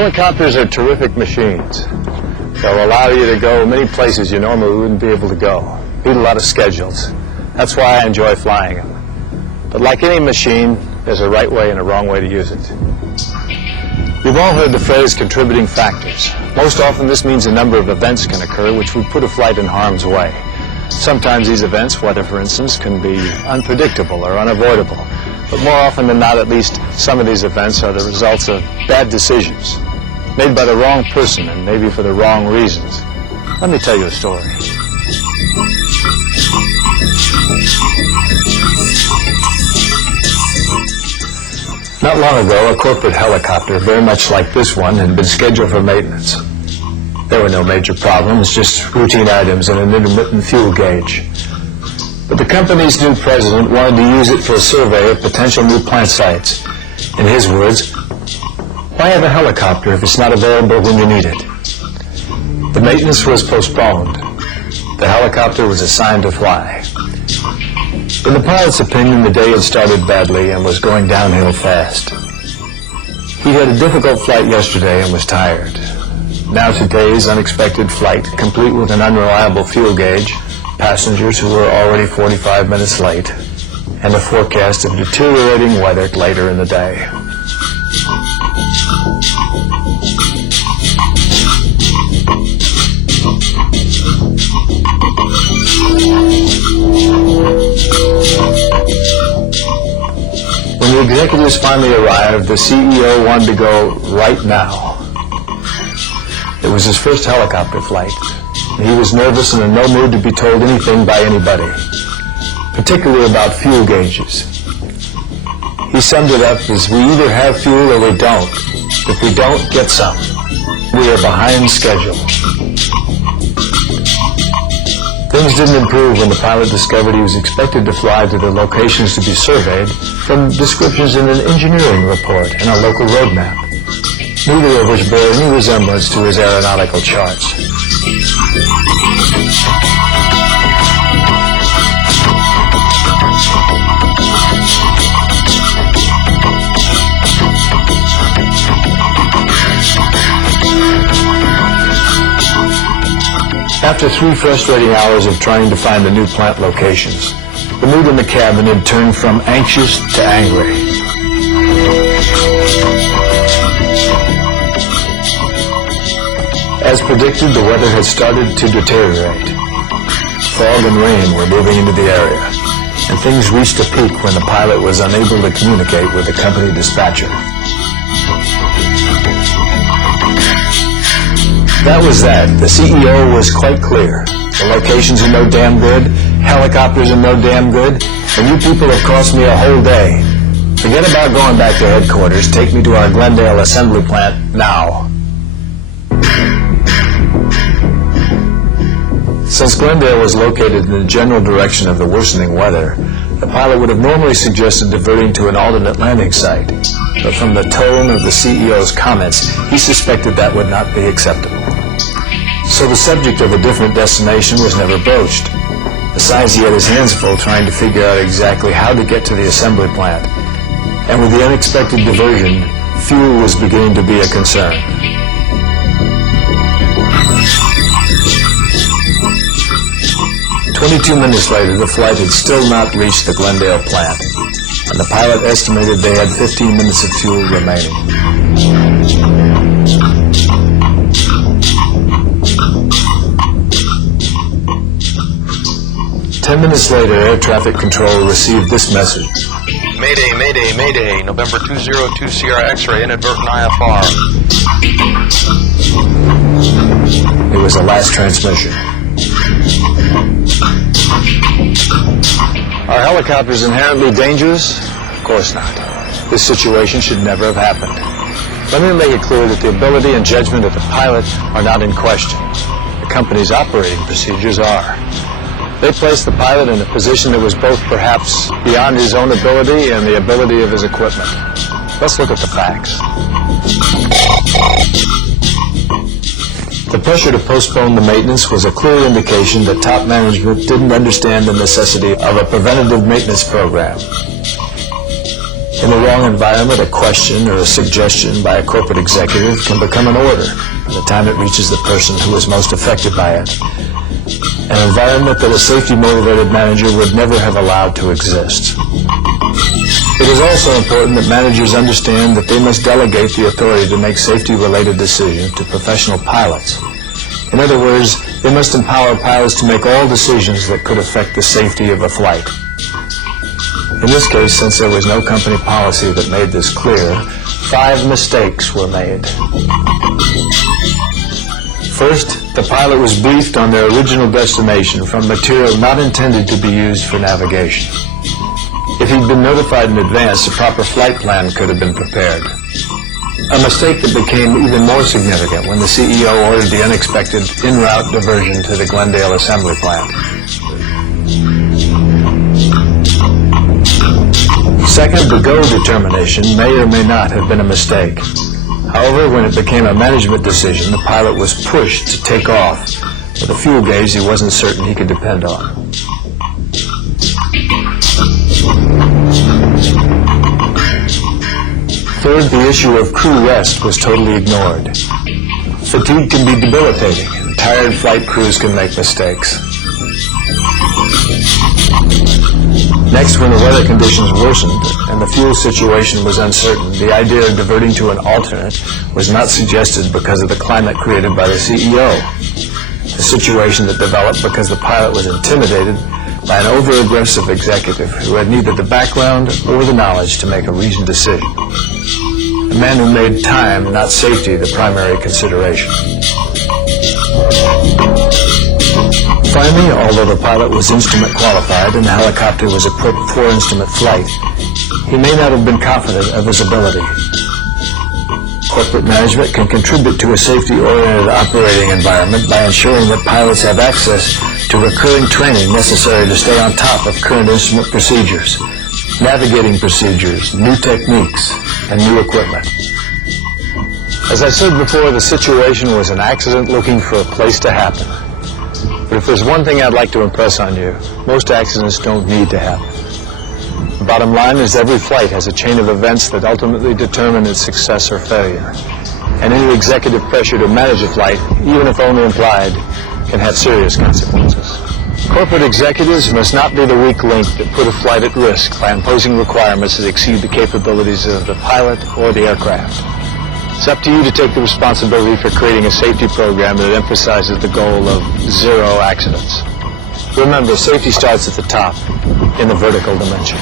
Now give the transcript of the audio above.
Helicopters are terrific machines. They'll allow you to go many places you normally wouldn't be able to go. Beat a lot of schedules. That's why I enjoy flying them. But like any machine, there's a right way and a wrong way to use it. You've all heard the phrase contributing factors. Most often this means a number of events can occur which would put a flight in harm's way. Sometimes these events, weather for instance, can be unpredictable or unavoidable. But more often than not, at least some of these events are the results of bad decisions made by the wrong person and maybe for the wrong reasons. Let me tell you a story. Not long ago, a corporate helicopter, very much like this one, had been scheduled for maintenance. There were no major problems, just routine items and an intermittent fuel gauge. But the company's new president wanted to use it for a survey of potential new plant sites. In his words, why have a helicopter if it's not available when you need it? The maintenance was postponed. The helicopter was assigned to fly. In the pilot's opinion, the day had started badly and was going downhill fast. He had a difficult flight yesterday and was tired. Now today's unexpected flight, complete with an unreliable fuel gauge, passengers who were already 45 minutes late, and a forecast of deteriorating weather later in the day. When the executives finally arrived, the CEO wanted to go right now. It was his first helicopter flight. He was nervous and in no mood to be told anything by anybody, particularly about fuel gauges. He summed it up as, we either have fuel or we don't. If we don't, get some. We are behind schedule. Things didn't improve when the pilot discovered he was expected to fly to the locations to be surveyed from descriptions in an engineering report and a local road map, neither of which bore any resemblance to his aeronautical charts. After 3 frustrating hours of trying to find the new plant locations, the mood in the cabin had turned from anxious to angry. As predicted, the weather had started to deteriorate. Fog and rain were moving into the area, and things reached a peak when the pilot was unable to communicate with the company dispatcher. That was that. The CEO was quite clear. The locations are no damn good, helicopters are no damn good, and you people have cost me a whole day. Forget about going back to headquarters. Take me to our Glendale assembly plant now. Since Glendale was located in the general direction of the worsening weather, the pilot would have normally suggested diverting to an alternate landing site. But from the tone of the CEO's comments, he suspected that would not be acceptable. So the subject of a different destination was never broached. Besides, he had his hands full trying to figure out exactly how to get to the assembly plant. And with the unexpected diversion, fuel was beginning to be a concern. "22 minutes later, the flight had still not reached the Glendale plant, and the pilot estimated they had 15 minutes of fuel remaining. Ten minutes later, air traffic control received this message. Mayday, mayday, mayday, November 202 Sierra X-ray, inadvertent IFR. It was the last transmission. Are helicopters inherently dangerous? Of course not. This situation should never have happened. Let me make it clear that the ability and judgment of the pilot are not in question. The company's operating procedures are. They placed the pilot in a position that was both perhaps beyond his own ability and the ability of his equipment. Let's look at the facts. The pressure to postpone the maintenance was a clear indication that top management didn't understand the necessity of a preventative maintenance program. In the wrong environment, a question or a suggestion by a corporate executive can become an order by the time it reaches the person who is most affected by it. An environment that a safety-motivated manager would never have allowed to exist. It is also important that managers understand that they must delegate the authority to make safety-related decisions to professional pilots. In other words, they must empower pilots to make all decisions that could affect the safety of a flight. In this case, since there was no company policy that made this clear, 5 mistakes were made. First, the pilot was briefed on their original destination from material not intended to be used for navigation. If he'd been notified in advance, a proper flight plan could have been prepared. A mistake that became even more significant when the CEO ordered the unexpected en route diversion to the Glendale assembly plant. Second, the go determination may or may not have been a mistake. However, when it became a management decision, the pilot was pushed to take off with a fuel gauge he wasn't certain he could depend on. Third, the issue of crew rest was totally ignored. Fatigue can be debilitating, and tired flight crews can make mistakes. Next, when the weather conditions worsened and the fuel situation was uncertain, the idea of diverting to an alternate was not suggested because of the climate created by the CEO. A situation that developed because the pilot was intimidated by an over-aggressive executive who had neither the background or the knowledge to make a reasoned decision. A man who made time, not safety, the primary consideration. Finally, although the pilot was instrument qualified and the helicopter was equipped for instrument flight, he may not have been confident of his ability. Corporate management can contribute to a safety-oriented operating environment by ensuring that pilots have access to recurring training necessary to stay on top of current instrument procedures, navigating procedures, new techniques, and new equipment. As I said before, the situation was an accident looking for a place to happen. But if there's one thing I'd like to impress on you, most accidents don't need to happen. The bottom line is every flight has a chain of events that ultimately determine its success or failure. And any executive pressure to manage a flight, even if only implied, can have serious consequences. Corporate executives must not be the weak link that put a flight at risk by imposing requirements that exceed the capabilities of the pilot or the aircraft. It's up to you to take the responsibility for creating a safety program that emphasizes the goal of 0 accidents. Remember, safety starts at the top, in the vertical dimension.